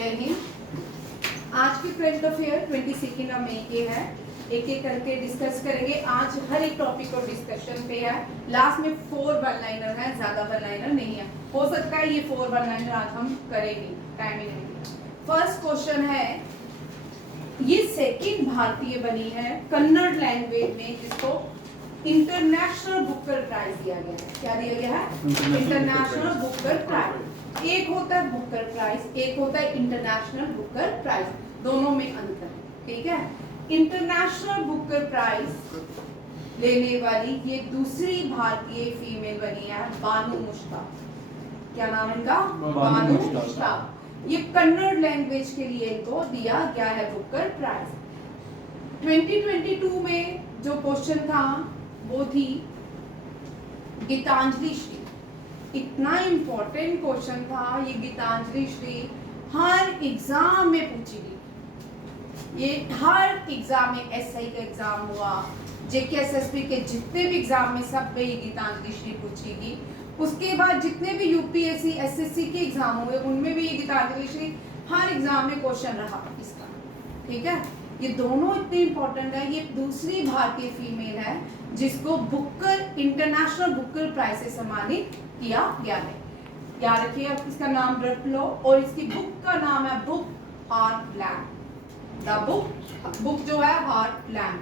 जय हिंद। आज की करंट अफेयर 22 मई के है। एक एक करके डिस्कस करेंगे। आज हर एक टॉपिक को डिस्कशन पे है। लास्ट में 4 वन लाइनर है, ज्यादा वन लाइनर नहीं है। हो सकता है ये 4 वन लाइनर आज हम करेंगे, टाइम ही नहीं। फर्स्ट क्वेश्चन है, ये सेकंड भारतीय बनी है कन्नड़ लैंग्वेज में जिसको इंटरनेशनल बुकर प्राइज दिया गया है। क्या दिया गया है? International Booker Prize. एक होता है बुकर प्राइज, एक होता है इंटरनेशनल बुकर प्राइज, दोनों में अंतर है। ठीक है, इंटरनेशनल बुकर प्राइज लेने वाली ये दूसरी भारतीय फीमेल बनी है बानू मुश्ताक। क्या नाम इनका? बानू मुश्ताक। ये कन्नड़ लैंग्वेज के लिए इनको दिया गया है बुकर प्राइज। 2022 में जो क्वेश्चन था वो थी गीतांजलि श्री। इतना इंपॉर्टेंट क्वेश्चन था ये। गीतांजलि श्री हर एग्जाम में पूछी गई। ये हर एग्जाम में, एसआई का एग्जाम हुआ, जेकेएसएसपी के जितने भी एग्जाम में सब में ये गीतांजलि श्री पूछी गई। उसके बाद जितने भी यूपीएससी एसएससी के एग्जाम हुए उनमें भी ये गीतांजलि श्री हर एग्जाम में क्वेश्चन रहा इसका। ठीक है, ये दोनों इतने इंपॉर्टेंट है। ये दूसरी भारतीय फीमेल है जिसको बुकर इंटरनेशनल बुकर प्राइज से सम्मानित किया गया है। याद रखिए, आप इसका नाम रख लो। और इसकी बुक का नाम है book heart land. The book जो है हार्ट लैंड।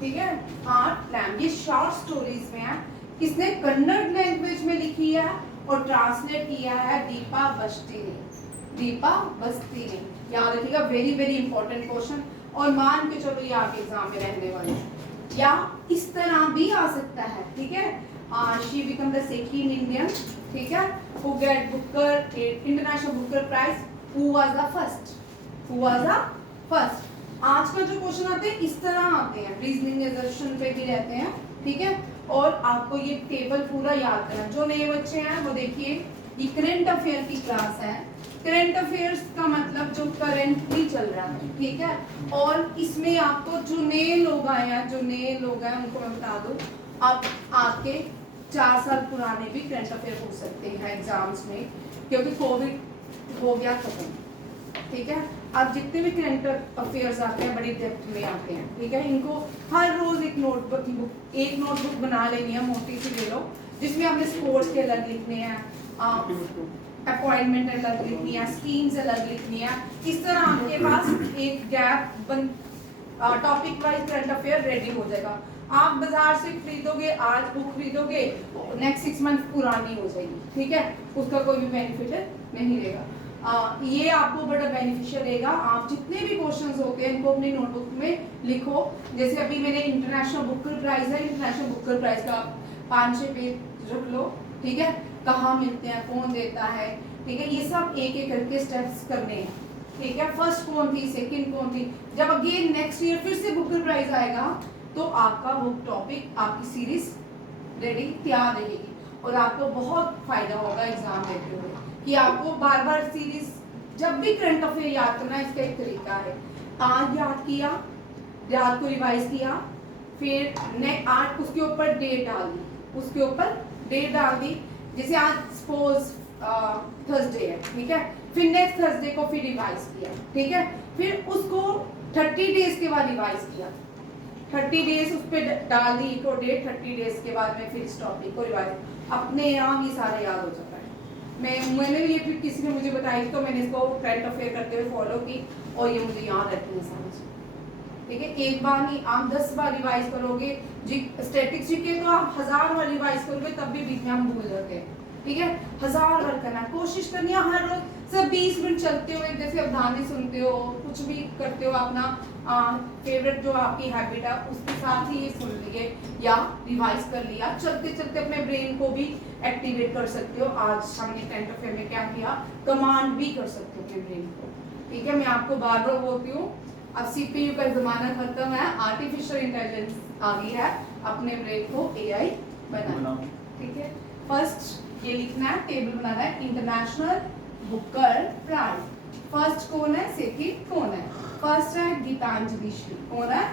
ठीक है, हार्ट लैंड। ये शॉर्ट स्टोरीज में है। किसने? कन्नड़ लैंग्वेज में लिखी है और ट्रांसलेट किया है दीपा बस्ती ने। दीपा बस्ती ने। याद रखिएगा, वेरी वेरी इंपॉर्टेंट क्वेश्चन। और मान के चलो ये आपके एग्जाम में रहने वाले हैं। या इस तरह भी आ सकता है। ठीक है, she become the second Indian, ठीक है, who get Booker International Booker Prize, who was the first, who was the first. आज का जो क्वेश्चन आते हैं इस तरह आते हैं, रीजनिंग एजर्शन पे भी रहते हैं। ठीक है, और आपको ये टेबल पूरा याद करना। जो नए बच्चे हैं वो देखिए, ये करंट अफेयर की क्लास है। करंट अफेयर्स का मतलब जो करंटली चल रहा है। ठीक है, और इसमें आपको जो नए लोग आए हैं उनको मैं बता दूं, अब आपके 4 साल पुराने भी करंट अफेयर पूछ सकते हैं एग्जाम्स में, क्योंकि कोविड हो गया खत्म। ठीक है, अब जितने भी करंट अफेयर्स आते हैं बड़ी डेप्थ में आते हैं। ठीक है, इनको हर रोज एक नोटबुक बना लेनी है, मोटी सी ले लो, जिसमें आपने स्पोर्ट्स के अलग लिखने हैं, अपॉइंटमेंट अलग लिखनी है, स्कीम्स अलग लिखनी है। इस तरह आपके पास एक gap topic wise current affair ready हो जाएगा। आप बाजार से खरीदोगे, आज बुक खरीदोगे, नेक्स्ट 6 मंथ पुरानी हो जाएगी। ठीक है, उसका कोई भी बेनिफिट नहीं रहेगा। ये आपको बड़ा बेनिफिशियल रहेगा। आप जितने भी क्वेश्चंस होते हैं इनको अपनी नोटबुक में लिखो। जैसे अभी मैंने इंटरनेशनल बुकर प्राइज है, इंटरनेशनल बुकर प्राइज का 5-6 पेज रख लो। ठीक है, कहाँ मिलते हैं, कौन देता है। ठीक है, ये सब एक एक करके स्टेप्स करने हैं। ठीक है, फर्स्ट कौन थी, सेकंड कौन थी। जब अगेन नेक्स्ट ईयर फिर से बुकर प्राइज आएगा तो आपका बुक टॉपिक, आपकी सीरीज रेडी तैयार रहेगी और आपको बहुत फायदा होगा एग्जाम देते हुए कि आपको बार बार सीरीज, जब भी करंट अफेयर याद करना है इसका एक तरीका है। आज याद किया, रात को रिवाइज किया, फिर आज उसके ऊपर डेट डाल दी, उसके ऊपर डेट डाल दी। जैसे आज सपोज थर्सडे है, ठीक है, फिर नेक्स्ट थर्सडे को फिर रिवाइज किया। ठीक है, फिर उसको 30 डेज के बाद रिवाइज किया, 30 डेज उस पर डाल दी को डेट, 30 डेज के बाद में फिर इस टॉपिक को रिवाइज। अपने आप ये सारा याद हो जाता है। मैंने भी ये ट्रिक किसी ने मुझे बताई तो मैंने इसको करंट अफेयर करते हुए फॉलो की और ये मुझे याद रहती है सारी चीज़। ठीक है, एक बार नहीं, आप 10 बार रिवाइज करोगे। स्टैटिक्स जीके तो आप 1000 बार रिवाइज करोगे तब भी बीच में हम भूल जाते हैं। ठीक है, 1000 बार करना, कोशिश करनी है हर रोज सिर्फ 20 मिनट चलते हुए, जैसे अवधानी सुनते हो, कुछ भी करते हो, अपना फेवरेट जो आपकी हैबिट है उसके साथ ही ये सुन लिए या रिवाइज कर लिया। चलते चलते अपने ब्रेन को भी एक्टिवेट कर सकते हो। आज हमने करंट अफेयर में क्या किया, कमांड भी कर सकते हो अपने ब्रेन को। ठीक है, मैं आपको बार बार बोलती हूँ, अब सीपीयू का जमाना खत्म है, आर्टिफिशियल इंटेलिजेंस आ गई है, अपने ब्रेन को एआई बनाना। ठीक है, फर्स्ट ये लिखना है, टेबल बनाना है, इंटरनेशनल बुकर प्राइज। फर्स्ट कौन है, सेकंड कौन है? फर्स्ट है गीतांजलि श्री। कौन है?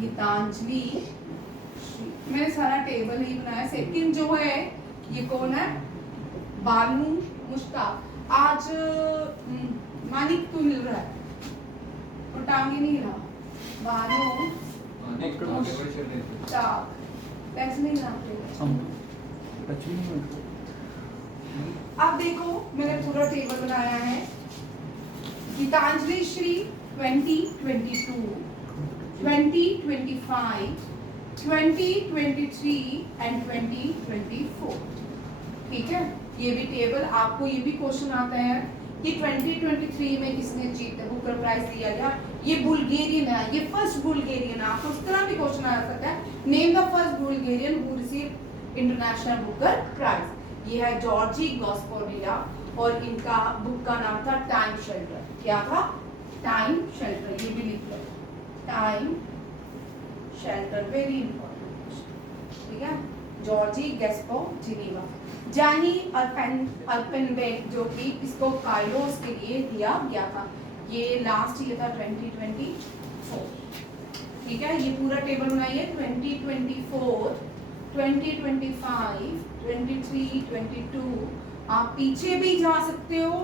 गीतांजलि श्री। मैंने सारा टेबल ही बनाया। सेकंड जो है ये कौन है? बानू मुश्ताक। आज मानिक तू हिल रहा है और टांग ही नहीं हिला। बानो टाक पैसे नहीं हिलाते। अब देखो मैंने पूरा टेबल बनाया है। गीतांजलि श्री 2022, 2025, 2023 एंड 2024। ठीक है, ये भी टेबल आपको ये भी क्वेश्चन आता है कि 2023 में किसने बुकर प्राइज दिया गया। ये बुल्गारियन है, ये फर्स्ट बुल्गारियन। आपको उस तरह भी क्वेश्चन आ सकता है, name the first Bulgarian who receive International Booker Prize. ये है जॉर्जी गॉस्पोरिला और इनका बुक का नाम था टाइम शेल्टर। क्या था? Time shelter. ये भी लिख लो, टाइम शेल्टर, वेरी इंपॉर्टेंट। ठीक है, जॉर्जी गैस्पो जिनीवा। जानी अल्पेनबेक जो कि इसको काइरोस के लिए दिया गया था। ये लास्ट ईयर था 2024। ठीक है, ये पूरा टेबल बनाइए 2024, 2025, 23, 22। आप पीछे भी जा सकते हो,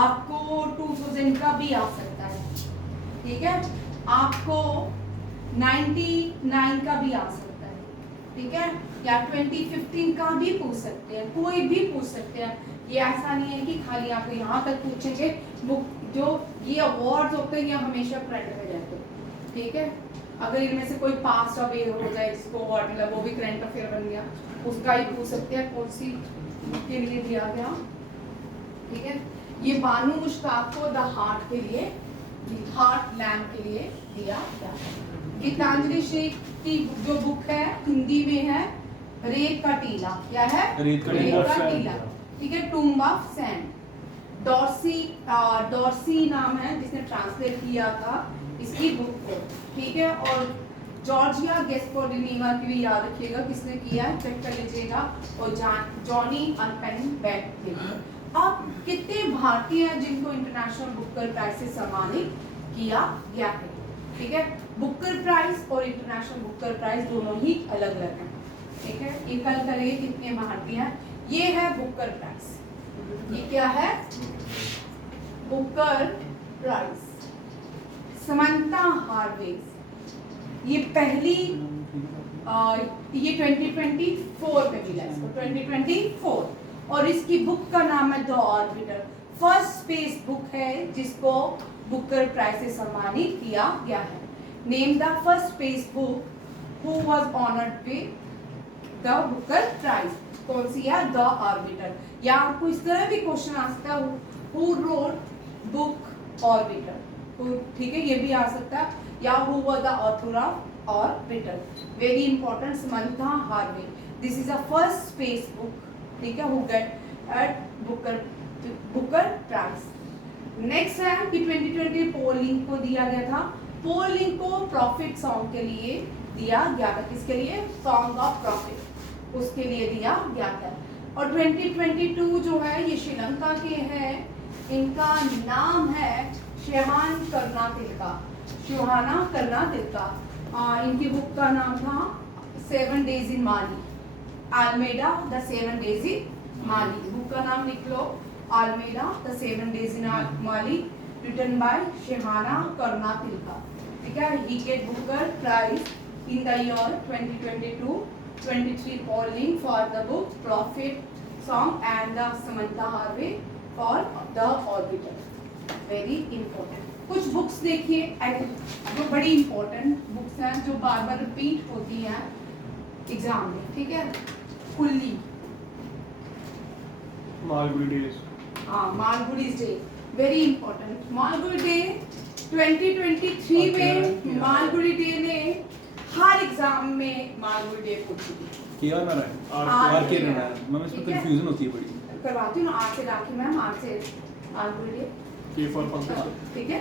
आपको 2000 का भी आ सकता है। ठीक है, आपको 99 का भी आ सकता है। ठीक है, या 2015 का भी पूछ सकते हैं, कोई भी पूछ सकते हैं। ये ऐसा नहीं है कि खाली आपको यहाँ तक पूछेंगे। बुक जो ये अवार्ड्स होते हैं ये हमेशा करंट में रहते हैं। ठीक है, अगर इनमें से कोई पास अवे हो जाए जिसको अवार्ड मिला, वो भी करंट अफेयर बन गया, उसका ही पूछ सकते हैं कौन सी के लिए दिया गया। ठीक है, ये बानू मुश्ताक को द हार्ट के लिए, हार्ट लैम्प के लिए दिया गया। गीतांजलि श्री की जो बुक है हिंदी में है रेत का टीला। क्या है? रेत का टीला। ठीक है, टूम्ब ऑफ सैंड। डॉर्सी नाम है जिसने ट्रांसलेट किया था इसकी बुक को। ठीक है, और जॉर्जिया गैस्पोरिला की भी याद रखिएगा किसने किया है, चेक कर लीजिएगा। और जॉनी अल्पेनबेक के लिए। अब कितने भारतीय हैं जिनको इंटरनेशनल बुकर प्राइज से सम्मानित किया गया है। ठीक है, बुकर प्राइज और इंटरनेशनल बुकर प्राइज दोनों ही अलग अलग हैं। ठीक है, ये कल करेंगे कितने भारतीय हैं। ये है बुकर प्राइज। ये क्या है? Booker prize. समंता हार्वेज, ये पहली ये 2024 में मिला इसको, 2024। और इसकी बुक का नाम है the Orbiter. First space book है जिसको बुकर प्राइज से सम्मानित किया गया है। Name the first space book who was honoured with the Booker Prize. कौन सी है? The Orbiter. या आपको इस तरह भी क्वेश्चन आ सकता है, हु रोट बुक ऑर्बिटर। ठीक है, ये भी आ सकता है। या who was the author of Orbiter. Very important, Samantha Harvey. This is a first space book. ठीक है, who get at Booker Prize. Next है कि 2020 पोलिंग को दिया गया था। पोलिंग को प्रॉफिट सॉन्ग के लिए दिया गया था। किसके लिए? सॉन्ग ऑफ प्रॉफिट, उसके लिए दिया गया था। और 2022 जो है ये श्रीलंका के हैं, इनका नाम है शेहान कर्नातिलका। शोहाना कर्नातिलका। इनकी बुक का नाम था 7 Days in Mali। Almeida the 7 Days in Mali। बुक का नाम लिख लो, Almeida the 7 Days in Mali, written by Shehan Karunatilaka. ठीक है, he get Booker Prize in the year 2022-23 polling for the book Prophet Song and the Samantha Harvey for the Orbiter। Very important. कुछ books देखिए जो बड़ी इंपॉर्टेंट बुक्स हैं जो बार बार repeat होती हैं एग्जाम में। ठीक है, कुल्ली, मालगुडी डेज। हाँ, Malgudi day very important. Malgudi day 2023 में मालगुडी डे ने हर एग्जाम में मालगुडी डे पूछी थी। किया ना रहा आर के ना मैम, इसमें कंफ्यूजन होती है बड़ी। करवाती हूँ ना, आर से राखी मैम, आर से मालगुडी डे। के फॉर पंकज। ठीक है,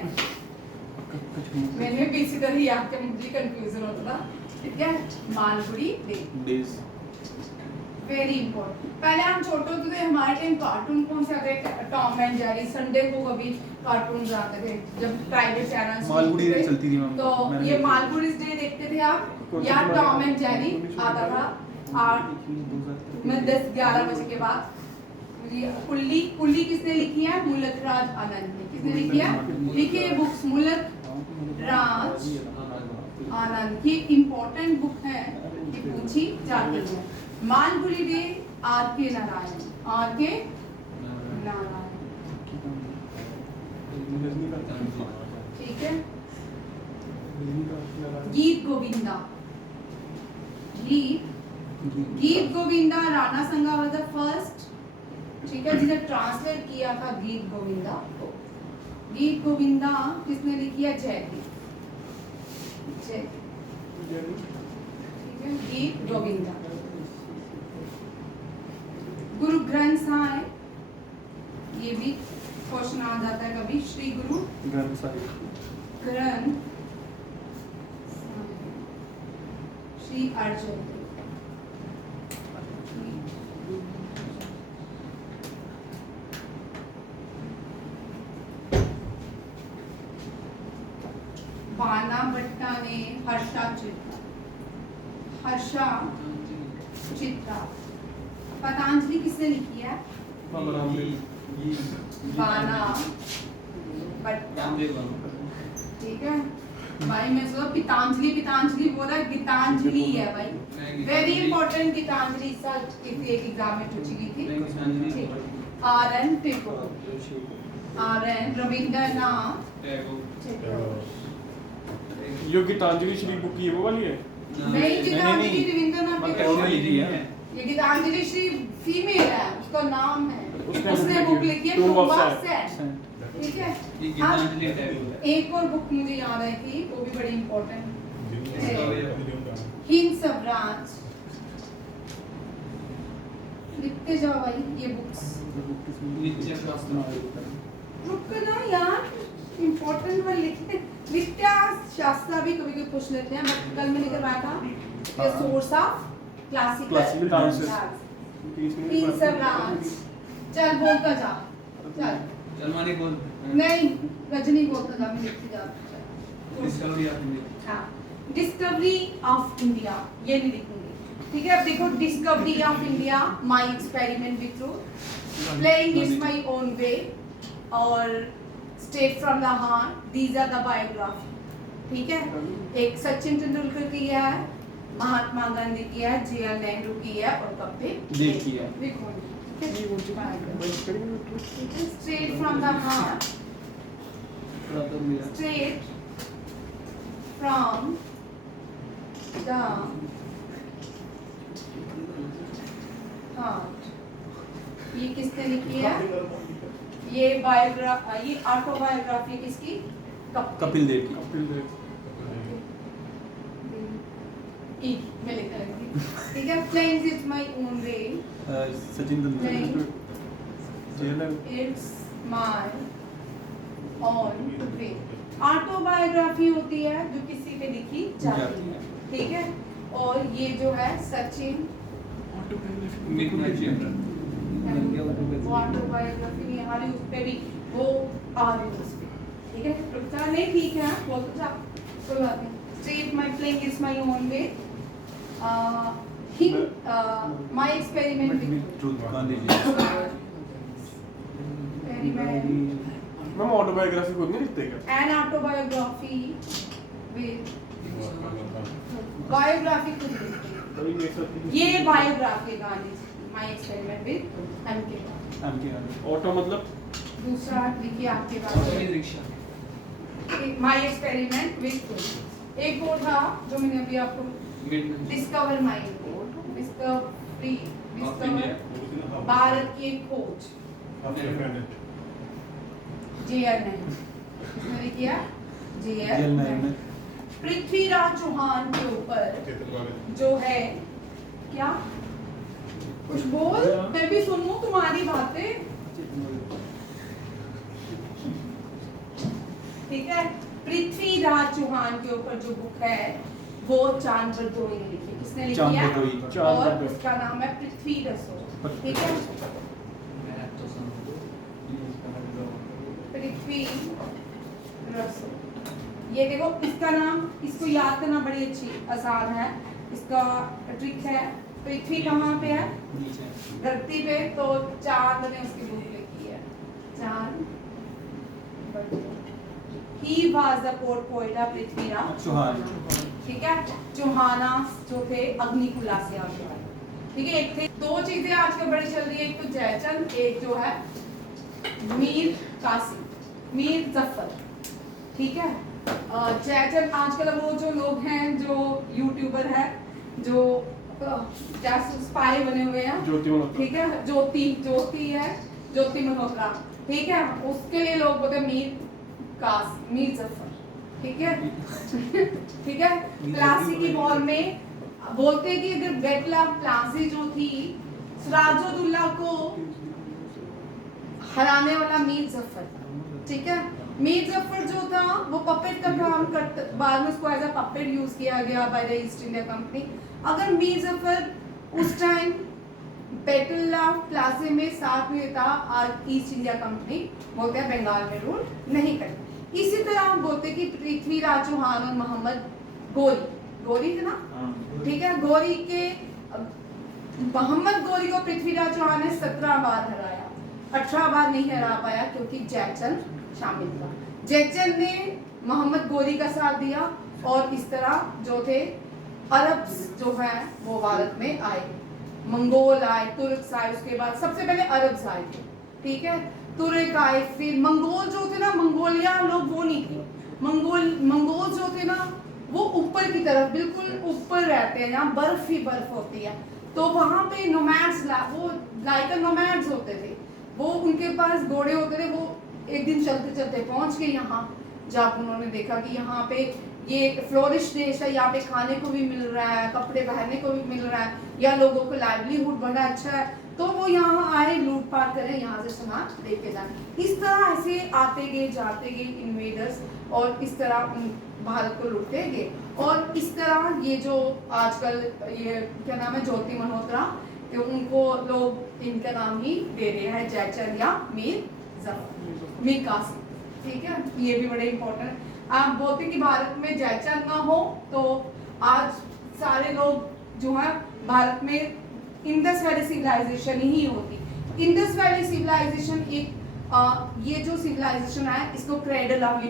मैंने भी इसी तरह याद किया, मुझे कंफ्यूजन होता था। ठीक है, मालगुडी डेज वेरी इंपॉर्टेंट। पहले हम छोटे होते थे, हमारे टाइम कार्टून कौन से आते थे? Tom and Jerry. संडे को कभी कार्टून आते थे जब प्राइवेट चैनल्स मालगुडी डे चलती थी मैम। तो ये मालगुडी डे देखते थे आप, या टॉम एंड जेरी आता था 8 में 10-11 बजे के बाद। कुल्ली कुल्ली किसने लिखी है? मुल्क राज आनंद ने। किसने लिखी है? लिखिए बुक्स मुल्क राज आनंद की इम्पोर्टेंट बुक है कि पूछी जाती है। मालगुडी डे आर के नारायण, आर के नारायण, ठीक है। गीत गोविंदा, गीत गोविंदा राणा संगा वाज द फर्स्ट, ठीक है, जिसे ट्रांसलेट किया था गीत गोविंदा को। गीत गोविंदा किसने लिखी है? जयदीप, ठीक है, गीत गोविंदा। गुरु ग्रंथ साहिब, ये भी क्वेश्चन आ जाता है कभी। श्री गुरु ग्रंथ साहिब, ग्रंथ श्री अर्जुन, बाना भट्टा ने हर्षा चित्रा। पतंजलि किसने लिखी है? बाना भट्टा, ठीक है भाई। मैं सोचा पितांजलि बोला, गीतांजलि है भाई। वेरी इंपॉर्टेंट गीतांजलि, सच किसी एक एग्जाम में पूछी गई थी। आर.एन. टैगोर, आर.एन. रविंद्रनाथ टैगोर। यो गीतांजलि श्री बुक की वो वाली है? नहीं, गीतांजलि रविंद्रनाथ टैगोर ने लिखी है। ये गीतांजलि श्री फीमेल है, उसका नाम है, उसने बुक लिखी है टूम ऑफ टूम ऑफ सैंड। सैंड, ठीक है। ये गीतांजलि टैगोर है। एक और बुक मुझे याद आई थी, वो भी बड़ी इंपॉर्टेंट है, हिंद स्वराज। लिखते जाओ भाई ये बुक्स। रुक ना यार, इंपॉर्टेंट वन लिखते। विद्या शास्त्र भी कभी कभी पूछ लेते हैं, बट कल मैंने करवाया था the source of classical dances. Hind Swaraj. चल बोलता जा, चल सलमानी बोल। नहीं, रजनी बोलता जा, मैं लिखती जा। Discovery of India. हाँ, डिस्कवरी ऑफ इंडिया, ये नहीं लिखूंगी, ठीक है। अब देखो, discovery of India, my experiment with truth, playing it's my own way, और straight from the heart, these are the biography, ठीक है। एक सचिन तेंदुलकर की है, महात्मा गांधी की है, जे.आर. नेहरू की है, और कपिल देव की है। लिखो, straight from the heart, straight from the heart. ये किसने लिखी है? ये ऑटोबायोग्राफी किसकी? कपिल देव की। की मैं लिख रही थी, ठीक है। Playing it's my own way, Sachin Tendulkar. It's my own way. Autobiography होती है जो किसी पे लिखी जाती है, ठीक है। और ये जो है सचिन, वो ऑटोबायोग्राफी नहीं, हमारी उस पे भी वो आ रही है उस पे, ठीक है। रुकता नहीं, ठीक है, बोल तो जा, कोई बात नहीं। Straight my playing it's my own way, my experiment with truth, Gandhi ji. Ma'am autobiography खुद नहीं लिखते क्या? एन ऑटोबायोग्राफी विद बायोग्राफी खुद लिखते हैं। तभी ये सब ये biography Gandhi ji, my experiment with MK. Auto मतलब दूसरा लिखिए आपके पास, माय एक्सपेरिमेंट विद। एक और था जो मैंने अभी आपको, discover mind, discovery, discover Bharat की एक खोज, जे.आर. नेहरू। किसने लिखा? जे.आर. नेहरू। पृथ्वीराज चौहान के ऊपर जो है, क्या कुछ बोल, मैं भी सुनूं तुम्हारी बातें, ठीक है। पृथ्वीराज चौहान के ऊपर जो बुक है वो चांद बरदोई ने लिखी। किसने लिखी है? और उसका नाम है पृथ्वी रसो, ठीक है। पृथ्वी रसो, ये देखो इसका नाम, इसको याद करना बड़ी अच्छी आसान है। इसका ट्रिक है, पृथ्वी कहाँ पे है? नीचे धरती पे। तो चांद ने उसकी बुक लिखी है, Chand. He was the poet Prithviraj Chauhan. ठीक है। चौहाना जो थे अग्निकुला से आगे आए, ठीक है। एक थे, दो चीजें आजकल बड़ी चल रही है, एक तो जयचंद, एक जो है मीर कासिम, मीर जफर, ठीक है। जयचंद आजकल वो जो लोग हैं जो यूट्यूबर है, जो जासूस स्पाई बने हुए हैं, ज्योति मल्होत्रा। ठीक है। ज्योति है, ज्योति मल्होत्रा, ठीक है। उसके लिए लोग बोलते हैं मीर जफर, ठीक है। ठीक है। प्लासी की वॉर में बोलते हैं कि अगर बेटला प्लासी जो थी सिराजुद्दौला को हराने वाला मीर जफर, ठीक है। मीर जफर जो था वो पपेट का काम करता, बाद में उसको एज अ पपेट यूज किया गया by the east India company. अगर मीर जफर उस टाइम बेटला प्लासी में साथ में था, आज ईस्ट इंडिया कंपनी बोलते हैं बंगाल में रूल नहीं करती। इसी तरह हम बोलते कि पृथ्वीराज चौहान और मोहम्मद गोरी थे ना, ठीक है। गोरी के मोहम्मद गोरी को पृथ्वीराज चौहान ने 17 बार हराया, 18 बार नहीं हरा पाया क्योंकि जयचंद शामिल था। जयचंद ने मोहम्मद गोरी का साथ दिया और इस तरह जो थे अरब जो है वो भारत में आए, मंगोल आए, तुर्क आए, उसके बाद सबसे पहले अरब आए थे, ठीक है। तुर्क आए, फिर मंगोल जो थे ना, मंगोलिया लोग वो नहीं थे, मंगोल जो थे ना वो ऊपर की तरफ बिल्कुल ऊपर रहते हैं जहाँ बर्फ ही बर्फ होती है। तो वहां पे नोमैड्स वो लाइक नोमैड्स होते थे, वो उनके पास घोड़े होते थे। वो एक दिन चलते चलते पहुंच गए यहाँ, जब उन्होंने देखा कि यहाँ पे ये फ्लोरिश देश है, यहाँ पे खाने को भी मिल रहा है, कपड़े पहनने को भी मिल रहा है, या लोगों को लाइवलीहुड बड़ा अच्छा है, तो वो यहाँ आए, लूटपाट करें, यहाँ से सामान लेके जाए। इस तरह ऐसे आते गए जाते गए इन्वेडर्स, और इस तरह भारत को लूटते गए। और इस तरह ये जो आजकल ये क्या नाम है, ज्योति मल्होत्रा, तो उनको लोग इनका नाम ही दे रहे हैं, जयचंद या मीर कासिम, ठीक है। ये भी बड़े इंपॉर्टेंट। आप बोलते कि भारत में जयचंद ना हो तो आज सारे लोग जो है भारत में इंडस वैली सिविलाइजेशन ही होती। इंडस वैली सिविलाइजेशन एक ये जो सिविलाइजेशन है इसको क्रेडल ऑफ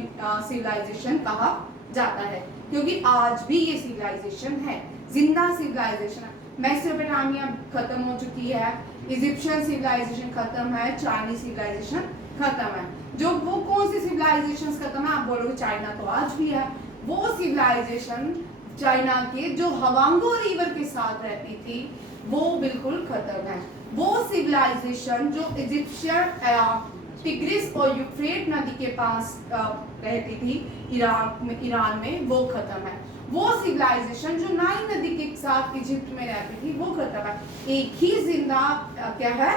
सिविलाइजेशन कहा जाता है, क्योंकि आज भी ये सिविलाइजेशन है, जिंदा सिविलाइजेशन है। मेसोपोटामिया खत्म हो चुकी है, इजिप्शियन सिविलाइजेशन खत्म है, चाइनीज सिविलाइजेशन खत्म है। जो वो कौन सी सिविलाइजेशन खत्म है? आप बोलोगे चाइना तो आज भी है। वो सिविलाइजेशन चाइना के जो हवांगो रिवर के साथ रहती थी वो बिल्कुल खत्म है। वो सिविलाइजेशन जो इजिप्शियन टिग्रिस और यूफ्रेट नदी के पास रहती थी ईरान में, वो खत्म है। वो सिविलाइजेशन जो नाइल नदी के साथ इजिप्ट में रहती थी वो खत्म है। एक ही जिंदा क्या है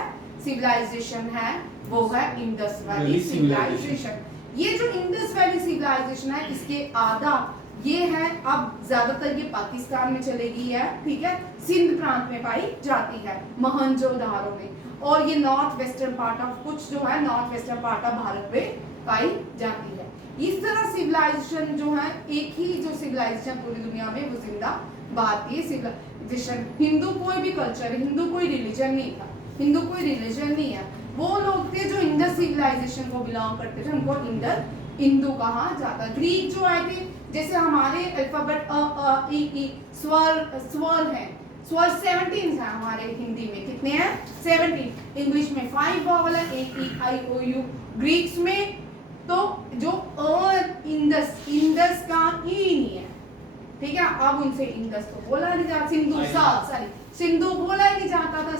सिविलाइजेशन है, वो है इंडस वैली सिविलाइजेशन। ये जो इंडस वैली सिविलाइजेशन है इसके आधा ये है, अब ज्यादातर ये पाकिस्तान में चली गई है, ठीक है, सिंध प्रांत में पाई जाती है, मोहनजोदारो में, और ये नॉर्थ वेस्टर्न पार्ट ऑफ कुछ जो है north western part of Bharat में पाई जाती है। इस तरह सिविलाइजेशन जो है, एक ही जो सिविलाइजेशन पूरी दुनिया में वो जिंदा भारतीय सिविलाइजेशन। हिंदू कोई भी कल्चर, हिंदू कोई रिलीजन नहीं था, हिंदू कोई रिलीजन नहीं है। वो लोग थे जो इंडस सिविलाइजेशन को बिलोंग करते थे, उनको हिंदू कहा जाता। ग्रीक जो आए थे, जैसे हमारे अल्फाबेट अ आ इ ई स्वर हैं, स्वर 17 हैं हमारे हिंदी में, कितने हैं? 17। इंग्लिश में 5 वॉवल है, ए ई आई ओ यू। ग्रीक्स में तो जो इंडस का ई नहीं है, ठीक है। अब उनसे इंडस तो बोला नहीं जाता, सिंधु बोला ही नहीं जाता था,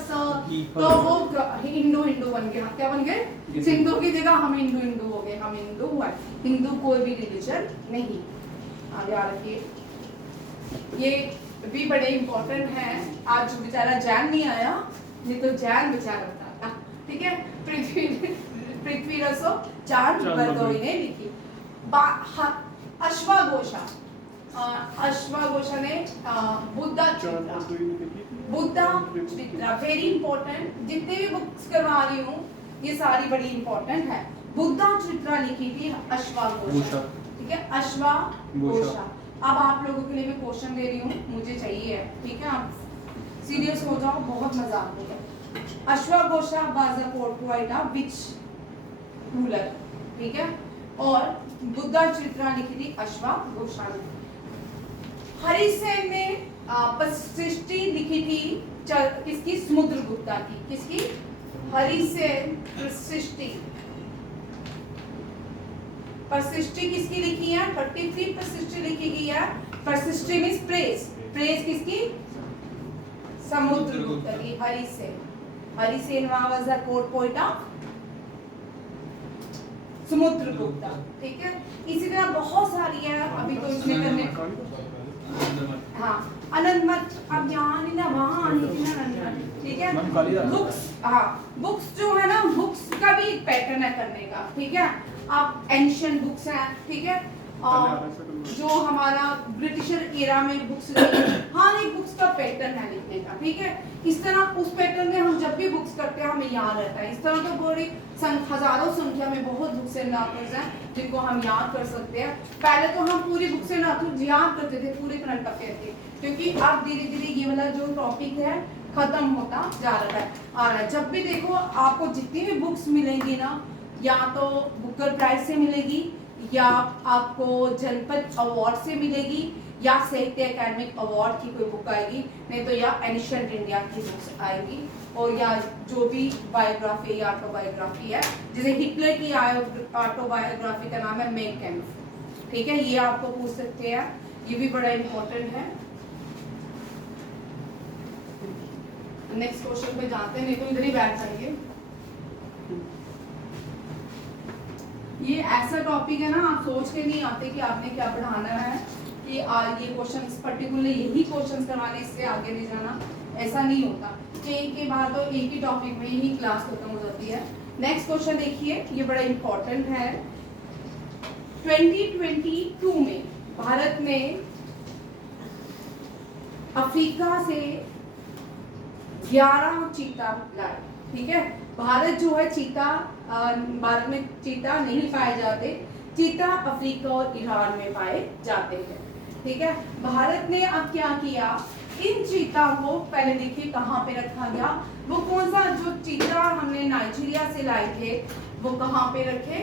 तो वो हिंदू बन गया। क्या बन गए? सिंधु की जगह हम हिंदू हो गए, हम हिंदू हुआ। हिंदू कोई भी रिलीजन नहीं। आगे आ रखिए, ये भी बड़े इंपॉर्टेंट है। आज बेचारा जैन नहीं आया, नहीं तो जैन बेचारा बताता, ठीक है। पृथ्वी रसो चांद बरदोई ने लिखी। अश्वघोषा ने बुद्धा चित्रा, वेरी इंपॉर्टेंट। जितने भी बुक्स करवा रही हूँ ये सारी बड़ी इंपॉर्टेंट है। बुद्धा चित्रा लिखी थी अश्वघोषा, ठीक है, अश्वघोषा। अब आप लोगों के लिए मैं क्वेश्चन दे रही हूँ, मुझे चाहिए, ठीक है। आप सीरियस हो जाओ, बहुत मजाक हो गया। अश्वघोषा was a poet to write a which ruler, ठीक है। और बुद्धा चित्रा लिखी थी अश्वघोषा ने। हरिसेन ने सृष्टि लिखी थी किसकी? समुद्रगुप्ता की। किसकी? हरिसेन सृष्टि। परसिष्टि किसकी लिखी है? 33 परसिष्टि लिखी गई है। परसिष्टि मींस प्रेज। प्रेज किसकी? समुद्रगुप्त की। Harisena. Harisena was the court poet of Samudragupta, ठीक है। इसी तरह बहुत सारी है, अभी तो इसमें करने। हाँ, अनंतमठ अब यहाँ नहीं ना, वहाँ आनी थी ना अनंतमठ, ठीक है। बुक्स, हाँ बुक्स जो है ना, बुक्स का भी एक पैटर्न है करने का, ठीक है। आप एंशियंट बुक्स हैं, ठीक है, और जो हमारा ब्रिटिशर एरा में बुक्स हर एक बुक्स का पैटर्न है लिखने का, ठीक है। इस तरह उस पैटर्न में हम जब भी बुक्स करते हैं हमें याद रहता है। इस तरह तो बड़ी हजारों संख्या में बहुत बुक्स एंड ऑथर्स हैं जिनको हम याद कर सकते हैं। पहले तो हम पूरी बुक्स एंड ऑथर्स याद करते थे पूरे करंट अफेयर के, क्योंकि अब धीरे धीरे ये वाला जो टॉपिक है खत्म होता जा रहा है। और जब भी देखो आपको जितनी भी बुक्स मिलेंगी ना, या तो बुकर प्राइज से मिलेगी, या आपको जनपद अवार्ड से मिलेगी, या साहित्य अकादमिक अवार्ड की कोई बुक आएगी, नहीं तो या एंशिएंट इंडिया की बुक्स आएगी, और या जो भी बायोग्राफी या ऑटोबायोग्राफी है, जैसे हिटलर की ऑटोबायोग्राफी का नाम है मेन कैम्प, ठीक है। ये आपको पूछ सकते हैं, ये भी बड़ा इंपॉर्टेंट है। नेक्स्ट क्वेश्चन पे जाते हैं, नहीं तो इधर ही बैठ जाएंगे। ये ऐसा टॉपिक है ना, आप सोच के नहीं आते कि आपने क्या पढ़ाना है, कि ये क्वेश्चंस पर्टिकुलर यही क्वेश्चंस करवाने, इससे आगे नहीं जाना, ऐसा नहीं होता। एक के बाद तो एक ही टॉपिक में ही क्लास खत्म हो जाती है। नेक्स्ट क्वेश्चन देखिए, ये बड़ा इंपॉर्टेंट है। 2022 में भारत में अफ्रीका से 11 चीता लाए, ठीक है। भारत जो है चीता, भारत में चीता नहीं पाए जाते, चीता अफ्रीका और ईरान में पाए जाते हैं, ठीक है। भारत ने अब क्या किया, इन चीता को पहले देखिए कहाँ पे रखा गया। वो कौन सा जो चीता हमने नाइजीरिया से लाए थे, वो कहाँ पे रखे?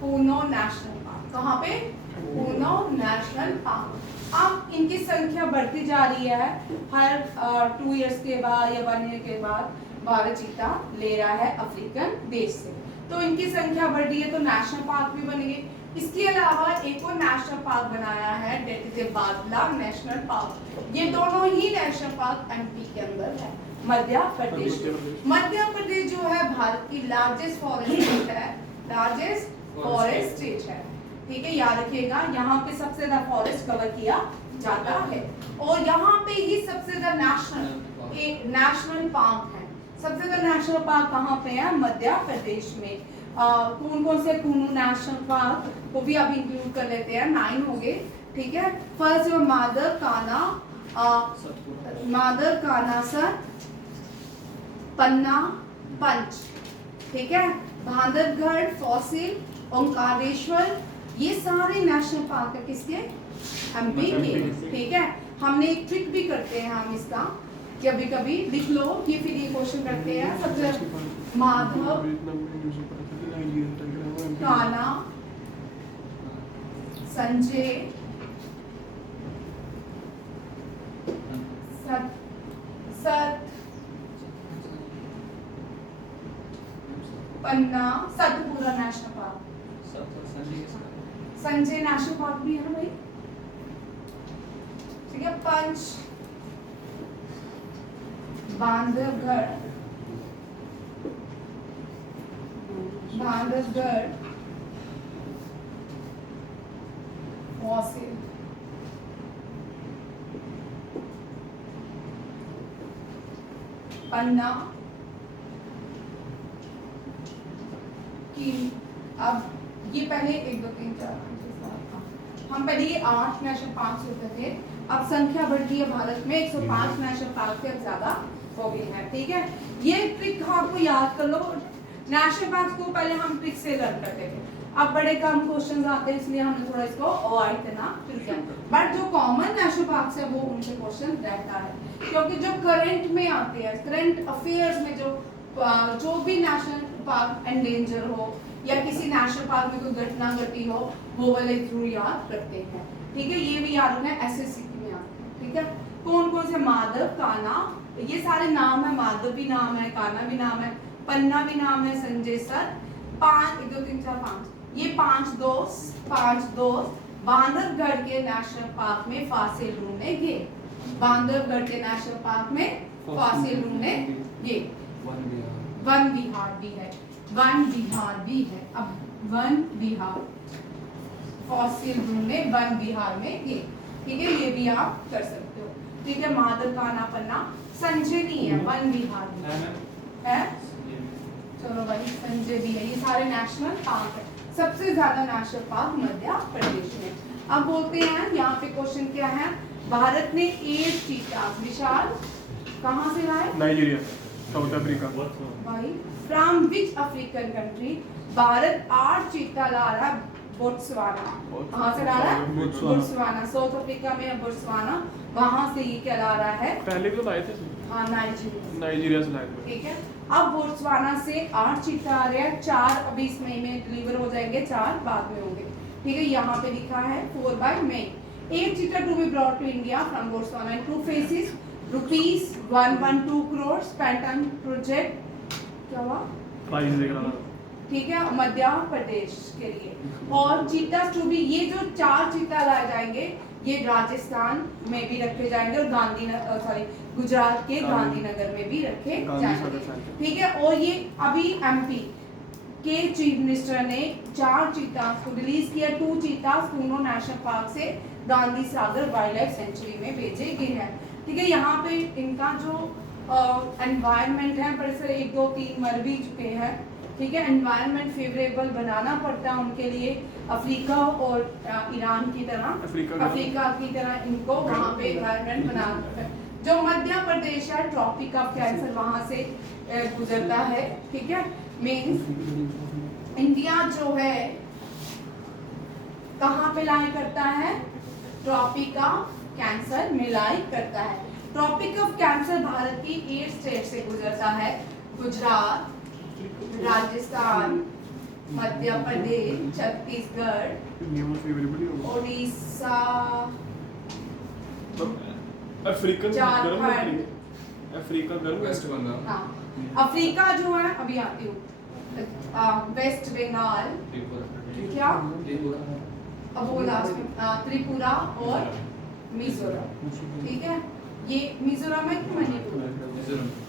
पूनो नेशनल पार्क। कहाँ पे? पूनो नेशनल पार्क। अब इनकी संख्या बढ़ती जा रही है, हर 2 इयर्स के बाद या 1 ईयर के बाद भारत चीता ले रहा है अफ्रीकन देश से, तो इनकी संख्या बढ़ रही है, तो नेशनल पार्क भी बनेंगे। इसके अलावा एक और नेशनल पार्क बनाया है, डेट इज बादला नेशनल पार्क। ये दोनों ही नेशनल पार्क एमपी के अंदर है, मध्य प्रदेश। मध्य प्रदेश जो है भारत की लार्जेस्ट फॉरेस्ट स्टेट है, लार्जेस्ट फॉरेस्ट स्टेट है, ठीक है। याद रखिएगा, यहाँ पे सबसे ज्यादा फॉरेस्ट कवर किया जाता है, और यहाँ पे ही सबसे ज्यादा नेशनल पार्क है। सबसे ज्यादा नेशनल पार्क कहाँ पे है? मध्य प्रदेश में। कौन कौन से कूनू नेशनल पार्क को भी आप इंक्लूड कर लेते हैं, 9 हो गए, ठीक है। फर्स्ट जो मादर काना सर, पन्ना, पंच, ठीक है। बांधवगढ़, फॉसिल, ओंकारेश्वर, ये सारे नेशनल पार्क है किसके? एमपी के, ठीक है। हमने एक ट्रिक भी करते हैं हम इसका, कभी कभी लिख लो, ये फिर ये क्वेश्चन करते हैं। सबसे माधव, काना, संजय, सत, Panna, Satpura national park, Sanjay national park भी है ना भाई, ठीक है। पंच, बांधवगढ़, फॉसिल, पन्ना की। अब ये पहले 1 2 3 4 हम पहले ये 8 नेशनल पार्क होते थे, अब संख्या बढ़ गई है भारत में, 105 नेशनल पार्क से ज्यादा हो गई है, ठीक है। ये ट्रिक आपको याद कर लो, नेशनल पार्क को पहले हम ट्रिक से लर्न करते थे, अब बड़े कम क्वेश्चंस आते हैं इसलिए हमने थोड़ा इसको अवॉइड करना शुरू किया, बट जो कॉमन नेशनल पार्क है वो उनसे क्वेश्चन रहता है, क्योंकि जो करंट में आते हैं, करंट अफेयर्स में जो भी नेशनल पार्क एंडेंजर हो या किसी नेशनल पार्क में कोई घटना घटी हो वो वाले जरूर याद रखते हैं, ठीक है। ये भी याद रखना है, एसएससी में आता है, ठीक है। कौन कौन से माधव, कान्हा, ये सारे नाम है, माधव भी नाम है, कान्हा भी नाम है, पन्ना भी नाम है, संजय सर, 5 1 2 3 4 5, ये 5 दोस्त बांधवगढ़ के नेशनल पार्क में फासिल ढूंढने गए, बांधवगढ़ के नेशनल पार्क में फासिल ढूंढने गए। वन विहार भी है, वन विहार भी है, अब वन विहार फॉसिल ढूंढने वन विहार में गए, ठीक है। ये भी आप कर सकते हो, ठीक है। माधव, कान्हा, पन्ना, संजय नहीं है, वन विहार है, चलो भाई संजय भी है, ये सारे नेशनल पार्क है। सबसे ज्यादा नेशनल पार्क मध्य प्रदेश में। अब बोलते हैं यहाँ पे क्वेश्चन क्या है, भारत ने 8 चीता विशाल कहाँ से लाए? Nigeria, south Africa. भाई from which African country Bharat 8 चीता ला रहा है? बोत्सवाना। कहाँ से ला रहा है? बोत्सवाना। साउथ अफ्रीका में है बोत्सवाना, वहां से ये क्या ला रहा है? पहले भी तो लाए थे। हाँ, नाइजीरिया से लाए थे, ठीक है। अब बोत्सवाना से 8 चीता आ रहे हैं, 4 अभी इस महीने में डिलीवर हो जाएंगे, 4 बाद में होंगे, ठीक है। यहाँ पे लिखा है 4 bye May. 8 cheetah to be brought to India from Botswana in 2 phases, rupees 112 crore spent on project, क्या हुआ? प्राइस देख रहा था, ठीक है, मध्य प्रदेश के लिए। और चीता टू बी, ये जो 4 चीता लाए जाएंगे ये राजस्थान में भी रखे जाएंगे और गुजरात के गांधीनगर में भी रखे जाएंगे, ठीक है। और ये अभी एमपी के चीफ मिनिस्टर ने 4 चीता को रिलीज किया, 2 चीता कूनो नेशनल पार्क से Gandhi Sagar wild life sanctuary में भेजे गए हैं, ठीक है। यहाँ पे इनका जो एनवायरनमेंट है, पर से 1 2 3 मर भी चुके हैं, ठीक है। एनवायरनमेंट फेवरेबल बनाना पड़ता है उनके लिए, अफ्रीका और ईरान की तरह, अफ्रीका की तरह इनको वहाँ पे एनवायरनमेंट बनाना पड़ता है। जो मध्य प्रदेश है, ट्रॉपिक ऑफ कैंसर वहाँ से गुजरता है, ठीक है। मीन्स इंडिया जो है कहाँ पे लाई करता है? ट्रॉपिक ऑफ कैंसर में लाई करता है। ट्रॉपिक ऑफ कैंसर भारत की 8 स्टेट से गुजरता है, गुजरात, राजस्थान, मध्य प्रदेश, छत्तीसगढ़, उड़ीसा, अफ्रीकन झारखंड, अफ्रीका गर्म, वेस्ट बंगाल, हाँ। अफ्रीका जो है अभी आती हूँ, वेस्ट बंगाल, क्या अब वो लास्ट में त्रिपुरा और मिजोरम, ठीक है। ये मिजोरम है कि मणिपुर,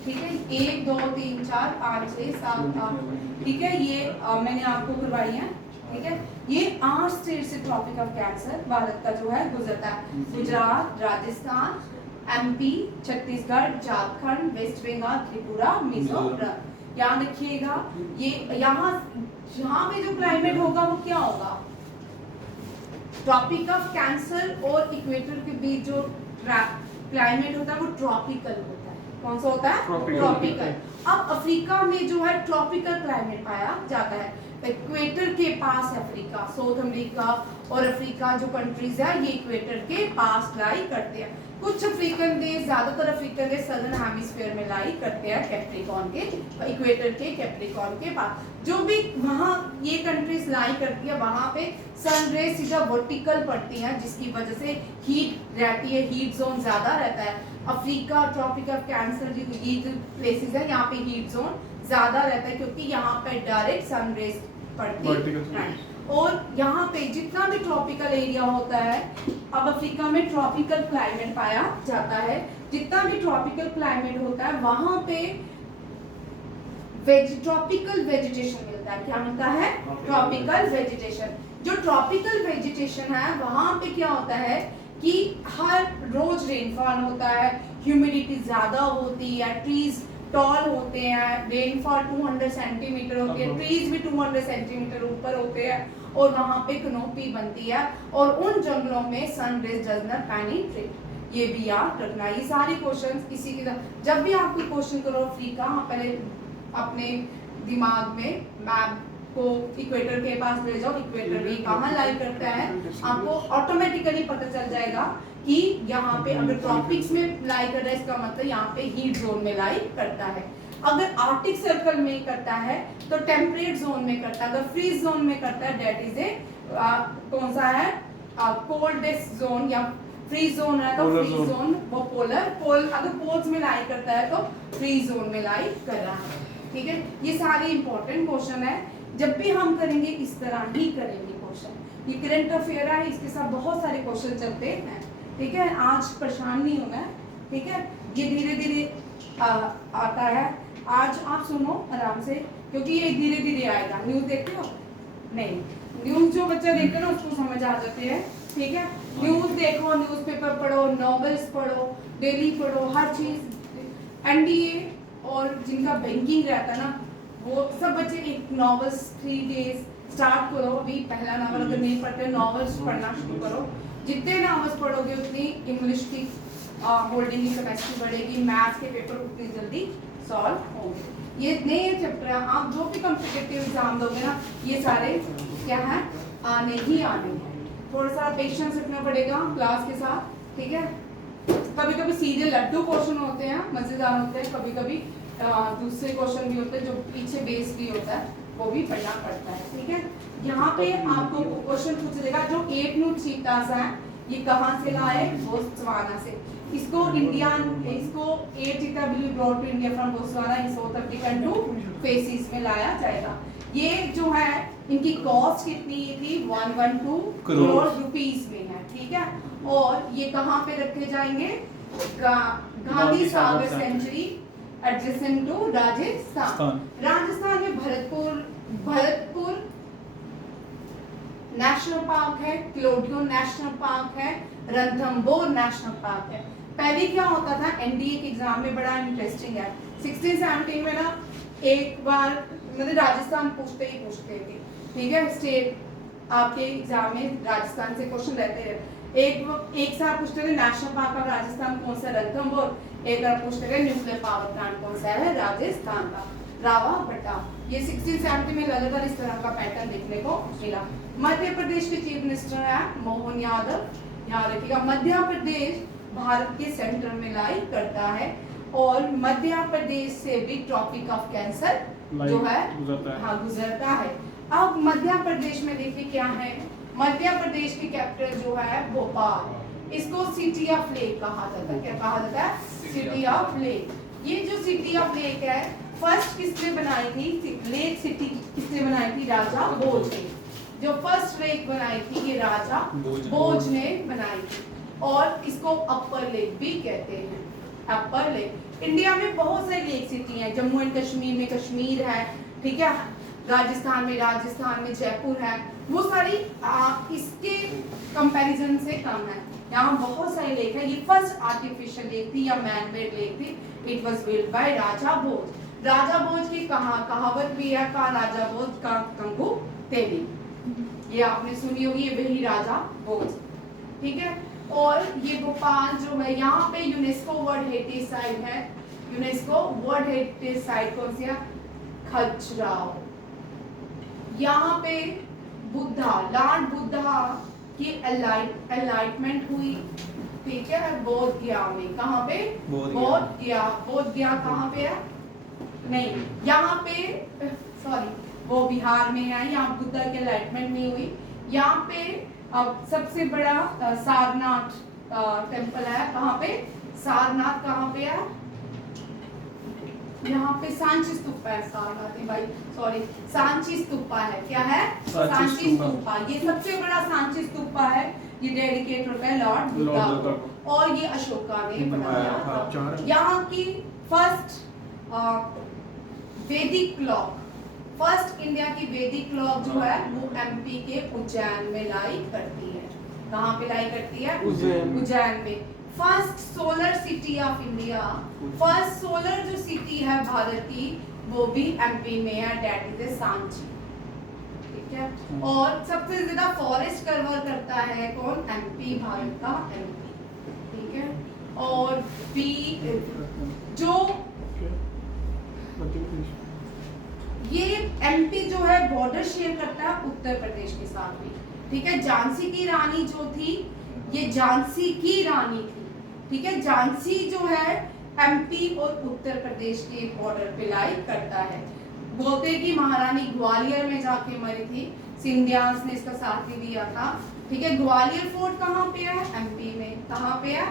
ठीक है। 1 2 3 4 5 6 7 8, ठीक है। ये मैंने आपको करवाई है, ठीक है। ये 8 स्टेट से ट्रॉपिक ऑफ कैंसर भारत का जो है गुजरता है, गुजरात, राजस्थान, एमपी, छत्तीसगढ़, झारखंड, वेस्ट बंगाल, त्रिपुरा, मिजोरम। याद रखिएगा, ये यहाँ पे जो क्लाइमेट होगा वो क्या होगा? ट्रॉपिक ऑफ कैंसर और इक्वेटर के बीच जो क्लाइमेट होता है वो ट्रॉपिकल होता है। कौन सा होता है? ट्रॉपिकल। अब अफ्रीका में जो है ट्रॉपिकल क्लाइमेट पाया जाता है, इक्वेटर के पास है अफ्रीका, साउथ अमेरिका और अफ्रीका जो कंट्रीज है ये इक्वेटर के पास लाई करते हैं। कुछ अफ्रीकन देश, ज्यादातर अफ्रीकन देश सदर्न हेमिस्फीयर में लाई करते हैं, कैप्रिकॉर्न के, इक्वेटर के कैप्रिकॉर्न के पास। जो भी वहाँ ये कंट्रीज लाई करती है वहाँ पे सन रे सीधा वर्टिकल पड़ती है, जिसकी वजह से हीट रहती है, हीट जोन ज्यादा रहता है। अफ्रीका, ट्रॉपिक ऑफ कैंसर ये जो प्लेसेस है यहाँ पे हीट जोन ज्यादा रहता है, क्योंकि यहाँ पे डायरेक्ट सन रेज पड़ती है। और यहाँ पे जितना भी ट्रॉपिकल एरिया होता है, अब अफ्रीका में ट्रॉपिकल क्लाइमेट पाया जाता है, जितना भी ट्रॉपिकल क्लाइमेट होता है वहां पे ट्रॉपिकल वेजिटेशन मिलता है। क्या मिलता है? Tropical vegetation. जो ट्रॉपिकल वेजिटेशन है वहां पे क्या होता है कि हर रोज रेनफॉल होता है, ह्यूमिडिटी ज्यादा होती है, ट्रीज टॉल होते हैं, रेनफॉल 200 सेंटीमीटर होती है, ट्रीज भी 200 सेंटीमीटर ऊपर होते हैं, और वहां पे कनोपी बनती है, और उन जंगलों में sun rays does not penetrate. ये भी याद रखना। ये सारे क्वेश्चंस इसी की तरह, जब भी आप कोई क्वेश्चन करो अफ्रीका, पहले अपने दिमाग में मैप को इक्वेटर के पास ले जाओ, इक्वेटर भी कहाँ लाई करता है आपको ऑटोमेटिकली पता चल जाएगा कि यहाँ पे अगर ट्रॉपिक्स में लाई कर रहा है इसका मतलब यहाँ पे हीट जोन में लाई करता है। अगर आर्टिक सर्कल में करता है तो टेम्परेट जोन में करता है। अगर फ्रीज जोन में करता है दैट इज ए कौन सा है कोल्डेस्ट जोन या फ्रीज जोन है तो फ्रीज जोन वो पोल अगर पोल्स में लाई करता है तो फ्रीज जोन में लाई कर रहा है। ठीक है, ये सारे इंपॉर्टेंट क्वेश्चन है, जब भी हम करेंगे इस तरह ही करेंगे क्वेश्चन। ये करंट अफेयर है, इसके साथ बहुत सारे क्वेश्चन चलते हैं। ठीक है, आज परेशान नहीं होना है। ठीक है, ये धीरे धीरे आता है। आज आप सुनो आराम से क्योंकि ये धीरे धीरे आएगा। न्यूज देखते हो? नहीं, न्यूज जो बच्चा देखते हैं ना उसको समझ आ जाते हैं। ठीक है, न्यूज देखो, न्यूज़पेपर पढ़ो, नॉवेल्स पढ़ो, डेली पढ़ो, हर चीज। एनडीए और जिनका बैंकिंग रहता है ना वो सब बच्चे एक नॉवेल्स 3 डेज स्टार्ट करो। अभी पहला नॉवल अगर नहीं पढ़ते नॉवेल्स पढ़ना शुरू करो। जितने नॉवेल्स पढ़ोगे उतनी इंग्लिश की होल्डिंग की कैपेसिटी बढ़ेगी, मैथ्स के पेपर उतनी जल्दी सॉल्व होंगे। ये नए चैप्टर है, आप जो भी कॉम्पिटिटिव एग्जाम दोगे ना ये सारे क्या है आने ही आने हैं। थोड़ा सा पेशेंस रखना पड़ेगा क्लास के साथ। ठीक है, कभी कभी सीधे लड्डू क्वेश्चन होते हैं, मजेदार होते हैं, कभी कभी दूसरे क्वेश्चन भी होते हैं जो पीछे बेस भी होता है वो भी पढ़ना पड़ता है। ठीक है, यहाँ पे आपको क्वेश्चन पूछ देगा जो एक नू चीतास है ये कहाँ से लाए? बोत्सवाना से। इसको इसको a cheetah will brought to India from Botswana in South African two phases में लाया जाएगा। ये जो है इनकी कॉस्ट कितनी थी 112 करोड़ रुपीस में है। ठीक है, और ये कहाँ पे रखे जाएंगे? Gandhi Sagar sanctuary adjacent to Rajasthan. Rajasthan में भरतपुर नेशनल पार्क है, क्लोडियो नेशनल पार्क है, रणथंभौर नेशनल पार्क है। पहले क्या होता था एनडीए के एग्जाम में बड़ा इंटरेस्टिंग है 16-17 में ना एक बार मतलब राजस्थान पूछते थे। ठीक है, स्टेट आपके एग्जाम में राजस्थान से क्वेश्चन रहते हैं। एक साल पूछते थे नेशनल पार्क ऑफ राजस्थान कौन सा? रणथंभौर। एक बार पूछते थे न्यूक्लियर पावर प्लांट कौन सा है? राजस्थान का रावतबट्टा। ये 16-17 में लगातार इस तरह का पैटर्न देखने को मिला। मध्य प्रदेश के चीफ मिनिस्टर है मोहन यादव। याद रखिएगा, मध्य प्रदेश भारत के सेंटर में लाई करता है और मध्य प्रदेश से भी ट्रॉपिक ऑफ कैंसर जो है गुजरता है। अब मध्य प्रदेश में देखिए क्या है, मध्य प्रदेश की कैपिटल जो है भोपाल। इसको सिटी ऑफ लेक कहा जाता है। क्या कहा जाता है? City of lake. ये जो सिटी ऑफ लेक है फर्स्ट किसने बनाई थी? लेक सिटी किसने बनाई थी? राजा भोज ने। जो फर्स्ट लेक बनाई थी ये राजा भोज ने बनाई थी और इसको अपर लेक भी कहते हैं। अपर लेक। इंडिया में बहुत सारी लेक सिटी हैं। जम्मू एंड कश्मीर में कश्मीर है। ठीक है, राजस्थान में जयपुर है। वो सारी इसके कंपैरिजन से कम है। यहाँ बहुत सारी लेक है। ये फर्स्ट आर्टिफिशियल लेक थी या मैन मेड लेक थी। इट वाज बिल्ट बाय राजा भोज। राजा भोज की कहावत भी है का राजा भोज का कंकु तेली। ये आपने सुनी होगी, ये वही राजा भोज। ठीक है, और ये भोपाल जो है यहाँ पे यूनेस्को वर्ल्ड हेरिटेज साइट है। यूनेस्को वर्ल्ड हेरिटेज साइट कौन सी है? खजुराहो। यहाँ पे बुद्धा लॉर्ड बुद्धा की एनलाइटमेंट हुई। ठीक है, बोध गया में। कहाँ पे? बोध गया कहाँ पे है? नहीं, यहाँ पे सॉरी वो बिहार में है। यहाँ बुद्धा की एनलाइटमेंट नहीं हुई। यहाँ पे सबसे बड़ा सारनाथ टेम्पल है। कहाँ पे? सारनाथ कहाँ पे है? यहाँ पे सांची स्तूपा है। सारनाथ भाई सॉरी सांची स्तूपा है। क्या है? सांची स्तूपा। ये सबसे बड़ा सांची स्तूपा है। ये डेडिकेट होता है लॉर्ड बुद्धा को और ये अशोका ने बनाया था। यहाँ की फर्स्ट वैदिक क्लॉक, फर्स्ट इंडिया की वैदिक क्लॉक जो है वो एमपी के उज्जैन में लाई करती है। कहाँ पे लाई करती है? उज्जैन में। First solar city of India, first solar जो सिटी है भारत की वो भी एमपी में है, दैट इज सांची। ठीक है, और सबसे ज्यादा फॉरेस्ट कवर करता है कौन? एमपी, भारत का एमपी। ठीक है, और बी जो ये एमपी जो है बॉर्डर शेयर करता है उत्तर प्रदेश के साथ भी, ठीक है। झांसी की रानी जो थी, ये झांसी की रानी थी, ठीक है। झांसी जो है एमपी और उत्तर प्रदेश के बॉर्डर पे लाई करता है। बोलते हैं कि महारानी ग्वालियर में जाके मरी थी, सिंधियास ने इसका साथ भी दिया था, ठीक है। ग्वालियर फोर्ट कहाँ पे है? एमपी में। कहाँ पे है?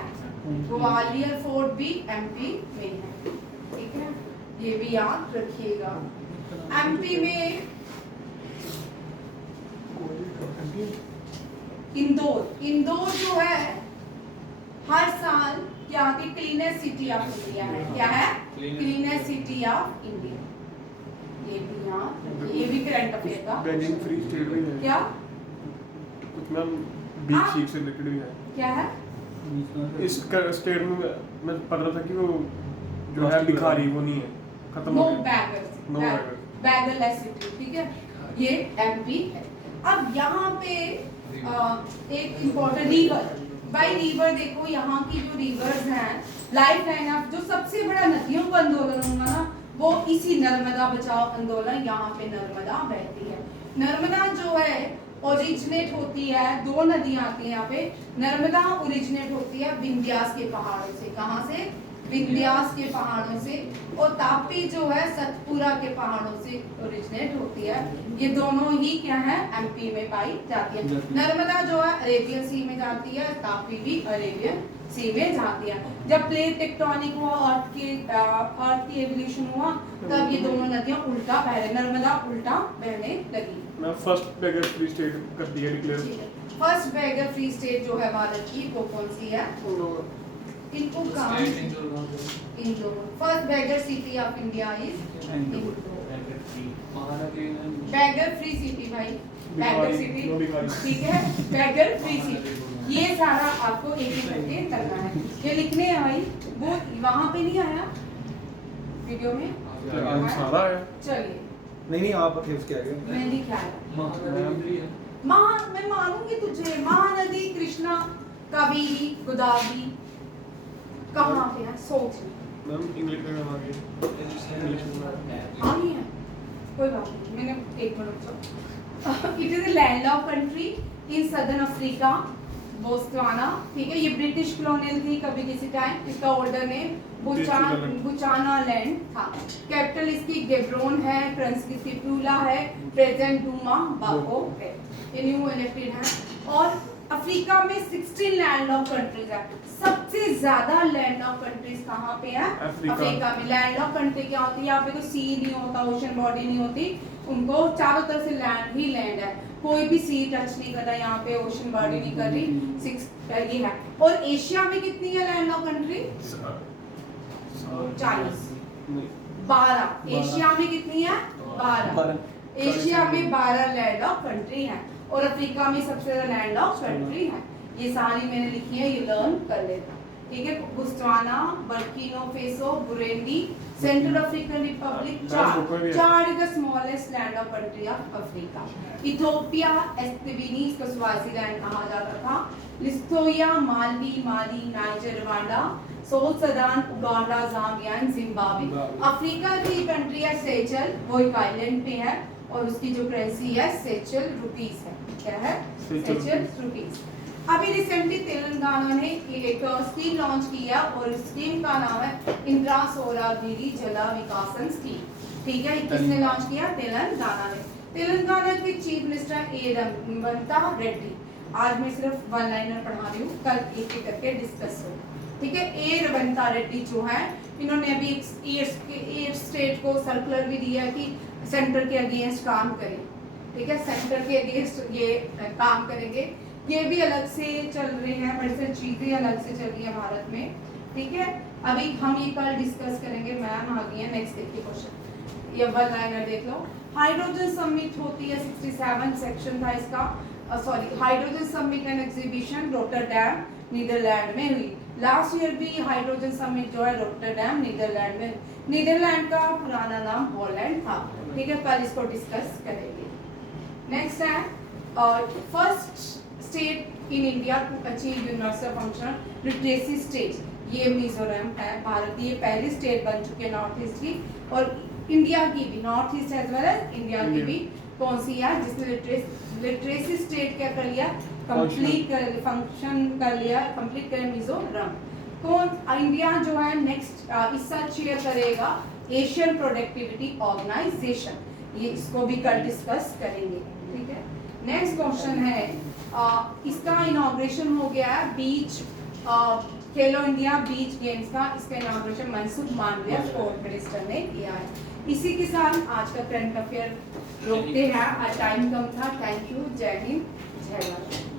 ग्वालियर फोर्ट भी एमपी में है, ठीक है। ये भी याद रखिएगा। एमपी में इंदौर जो है हर साल क्या की क्लीनेस्ट सिटी ऑफ इंडिया है। क्या है? Cleanest city of India. ये भी याद, ये भी करंट अफेयर का। बैंकिंग फ्री स्टेट भी है क्या कुछ मैम, बीच शीट से रिलेटेड भी है। क्या है? इस स्टेट में मैं पढ़ रहा था कि वो जो है भिखारी वो नहीं है, खत्म नो हो गया। Beggars, No beggars. बैगरलेस सिटी, ठीक है। ये एमपी है। अब यहाँ पे एक इम्पोर्टेंट रिवर, बाई रिवर देखो, यहाँ की जो रिवर्स हैं, लाइफ लाइन ऑफ जो सबसे बड़ा नदियों का आंदोलन होगा ना, वो इसी नर्मदा बचाओ आंदोलन, यहाँ पे नर्मदा बहती है। नर्मदा जो है ओरिजिनेट होती है, दो नदियां आती हैं यहाँ पे। नर्मदा ओरिजिनेट होती है विंध्यास के पहाड़ों से। कहाँ से? विंध्यास के पहाड़ों से। और तापी जो है सतपुरा के पहाड़ों से ओरिजिनेट होती है। ये दोनों ही क्या है? एमपी में पाई जाती है। नर्मदा जो है अरेबियन सी में जाती है, तापी भी अरेबियन सी में जाती है। जब प्लेट टेक्टोनिक हुआ, अर्थ की एवोल्यूशन हुआ, तब ये दोनों नदियां उल्टा बह रही, नर्मदा उल्टा बहने लगी। मैं फर्स्ट बैगर फ्री स्टेट कर दिया declare. First beggar free state जो है भारत की, वो कौन सी है? इनको कहाँ? Indore. First beggar city of India is Indore. Beggar free city भाई, बैगर सिटी, ठीक है। बैगर फ्री सिटी, ये सारा आपको एक एक करके करना है। ये लिखने हैं भाई, वो वहाँ पे नहीं आया वीडियो में, सारा है। चलिए नहीं आप थे उसके आगे। मैं नहीं क्या आया। मैं मानूंगी तुझे। महानदी कृष्णा, कावेरी, गोदावरी कहाँ पे है? सोच मैम इंग्लिश में आ गई। नहीं है, कोई बात नहीं, मैंने एक minute. It is a landlocked country in southern Africa, Botswana, ठीक है। ये ब्रिटिश कॉलोनियल थी कभी किसी टाइम। इसका ओल्डर नेम बुचाना लैंड था। कैपिटल इसकी गेब्रोन है, करेंसी इसकी प्यूला है, प्रेजेंट डूमा बाको है। ये न्यू इलेक्टेड है। और अफ्रीका में 16 लैंडलॉक कंट्रीज है। सबसे ज्यादा लैंडलॉक कंट्रीज कहाँ पे है? अफ्रीका में। लैंडलॉक कंट्री क्या होती है? यहाँ पे कोई सी नहीं होता, ओशन बॉडी नहीं होती, उनको चारों तरफ से लैंड ही लैंड है, कोई भी सी टच नहीं कर रहा यहाँ पे, ओशन बॉडी नहीं कर रही। 6 ये है। और एशिया में कितनी है लैंडलॉक कंट्री? 40। 12। एशिया में कितनी है? 12। एशिया में 12 लैंडलॉक कंट्री है और अफ्रीका में सबसे ज्यादा लैंडलॉक कंट्री है। ये सारी मैंने लिखी है, ये लर्न कर लेना, ठीक है। Botswana, Burkina Faso, Burundi, central African republic, चार is the smallest land of country of Africa. Ethiopia, Eswatini, इसको स्वाज़ीलैंड कहा जाता था। Lithuania, Mali, Niger, Rwanda, south Sudan, Uganda, Zambia and Zimbabwe. Africa की कंट्री है सेचल, वो एक island पे है और उसकी जो करेंसी है सेचल रुपीस है। क्या है? सेचल रुपीस। अभी रिसेंटली तेलंगाना ने एक स्कीम लॉन्च किया और स्कीम का नाम है इंदिरा सौरागिरी जला विकासन स्कीम, ठीक है। किसने लॉन्च किया? तेलंगाना ने। तेलंगाना के चीफ मिनिस्टर ए रेवंता रेड्डी। आज मैं सिर्फ वन लाइनर पढ़ा रही हूँ, कल एक एक करके डिस्कस हो, ठीक है। ए रेवंता रेड्डी जो है, इन्होंने अभी एक स्टेट को सर्कुलर भी दिया कि सेंटर के अगेंस्ट काम करें, ठीक है। सेंटर के अगेंस्ट ये काम करेंगे। ये भी अलग से चल रहे हैं, बड़ी सारी चीजें अलग से चल रही है भारत में, ठीक है। अभी हम ये कल डिस्कस करेंगे। मैम आ गई है, नेक्स्ट देखिए क्वेश्चन, ये वन लाइनर देख लो। हाइड्रोजन समिट होती है, 67 सेक्शन था इसका, sorry, hydrogen summit and exhibition Rotterdam Netherlands में हुई। लास्ट ईयर भी हाइड्रोजन समिट जो है रोटरडैम नीदरलैंड में। नीदरलैंड का पुराना नाम हॉलैंड था, ठीक है। कल इसको डिस्कस करेंगे। नेक्स्ट है first state in India to achieve universal functional literacy stage, ये मिजोरम है भारत की। ये पहली स्टेट बन चुकी है नॉर्थ ईस्ट की और इंडिया की भी, north east as well as India की भी कौन सी है जिसने लिटरेसी स्टेट क्या कर लिया, कंप्लीट कर फंक्शन कर लिया, कंप्लीट करे मिजोरम। कौन इंडिया जो है नेक्स्ट इस साल चेयर करेगा एशियन प्रोडक्टिविटी ऑर्गेनाइजेशन, ये इसको भी कल डिस्कस करेंगे, ठीक है। नेक्स्ट क्वेश्चन है इसका इनॉग्रेशन हो गया है बीच खेलो इंडिया बीच गेम्स का, इसका inauguration Mansukh Mandaviya sport minister ने किया है। इसी के साथ आज का करंट अफेयर रोकते हैं, आज टाइम कम था। थैंक यू, जय हिंद, जय भारत।